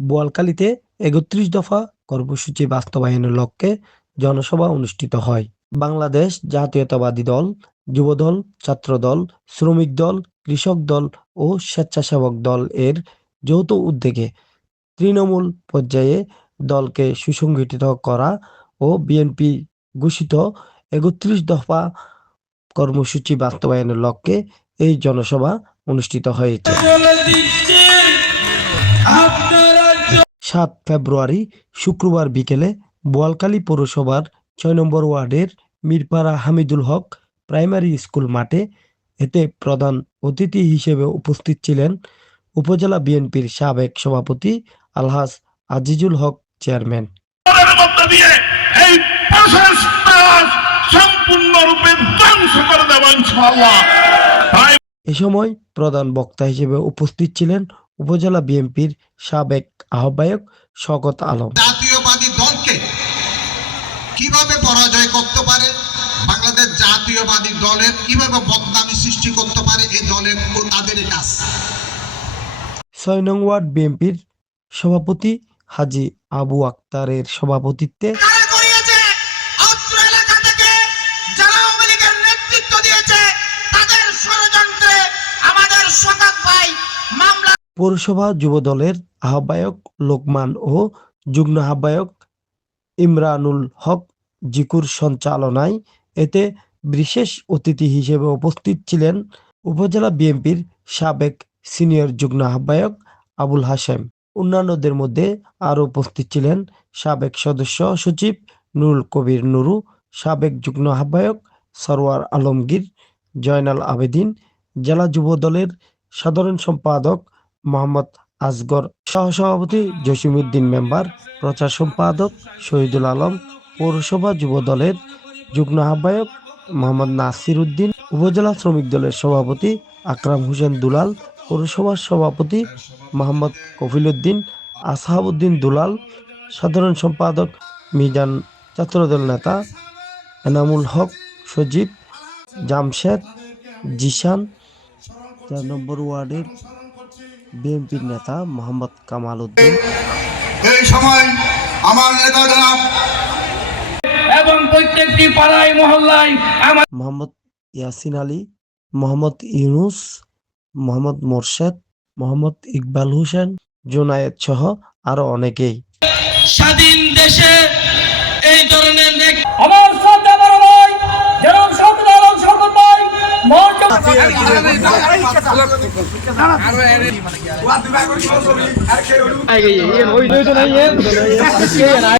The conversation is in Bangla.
বোয়ালখালীতে একত্রিশ দফা কর্মসূচি বাস্তবায়নের লক্ষ্যে জনসভা অনুষ্ঠিত হয়। বাংলাদেশ জাতীয়তাবাদী দল, যুবদল, ছাত্রদল, শ্রমিক দল, কৃষক দল ও স্বেচ্ছাসেবক দল এর যৌথ উদ্যোগে তৃণমূল পর্যায়ে দলকে সুসংগঠিত করা ও বিএনপি ঘোষিত একত্রিশ দফা কর্মসূচি বাস্তবায়নের লক্ষ্যে এই জনসভা অনুষ্ঠিত হয়েছে। সাত ফেব্রুয়ারি শুক্রবার বিকেলে বোয়ালকালী পৌরসভার ছয় নম্বর ওয়ার্ডের মিরপাড়া হামিদুল হক প্রাইমারি স্কুল মাঠে এতে প্রধান অতিথি হিসেবে উপস্থিত ছিলেন উপজেলা বিএনপির সাবেক সভাপতি আলহাজ আজিজুল হক চেয়ারম্যান। এ সময় প্রধান বক্তা হিসেবে উপস্থিত ছিলেন উপজেলা বিএনপির সাবেক আহ্বায়ক শওকত আলম। জাতীয়বাদী দলকে কীভাবে পরাজয় করতে পারে? বাংলাদেশ জাতীয়বাদী দলের কীভাবে বদনামি সৃষ্টি করতে পারে? এই দলের তাদের কাজ। ছয় নং ওয়ার্ড বিএনপির সভাপতি হাজি আবু আক্তারের সভাপতিত্বে পৌরসভা যুব দলের আহ্বায়ক লোকমান ও যুগ্ম আহ্বায়ক ইমরানুল হক জিকুর সঞ্চালনায় এতে বিশেষ অতিথি হিসেবে উপস্থিত ছিলেন উপজেলা বিএনপির সাবেক সিনিয়র যুগ্ম আহ্বায়ক আবুল হাশেম। অন্যান্যদের মধ্যে আরও উপস্থিত ছিলেন সাবেক সদস্য সচিব নুরুল কবির নুরু, সাবেক যুগ্ম আহ্বায়ক সরওয়ার আলমগীর, জয়নাল আবেদিন, জেলা যুব দলের সাধারণ সম্পাদক মোহাম্মদ আসগর সহসভাপতি জসিমউদ্দিন মেম্বার, প্রচার সম্পাদক শহীদুল আলম, পৌরসভা যুব দলের যুগ্ম আহ্বায়ক মোহাম্মদ নাসির উদ্দিন, উপজেলা শ্রমিক দলের সভাপতি আকরাম হোসেন দুলাল, পৌরসভার সভাপতি মোহাম্মদ কফিল উদ্দিন, আসহাবউদ্দিন দুলাল, সাধারণ সম্পাদক মিজান ছাত্রদল নেতা এনামুল হক, সজীব জামশেদ, জিশান, চার নম্বর ওয়ার্ডের বিএনপির নেতা মোহাম্মদ কামাল উদ্দিন এই সময় আমার নেতা জনাব এবং প্রত্যেকটি পাড়ায় মহল্লায় আমার মোহাম্মদ ইয়াসিন আলী মোহাম্মদ ইউনুস মোহাম্মদ মোরশেদ মোহাম্মদ ইকবাল হোসেন জোনায়েদ সহ আরও অনেকেই। স্বাধীন দেশে এই ধরনের মহান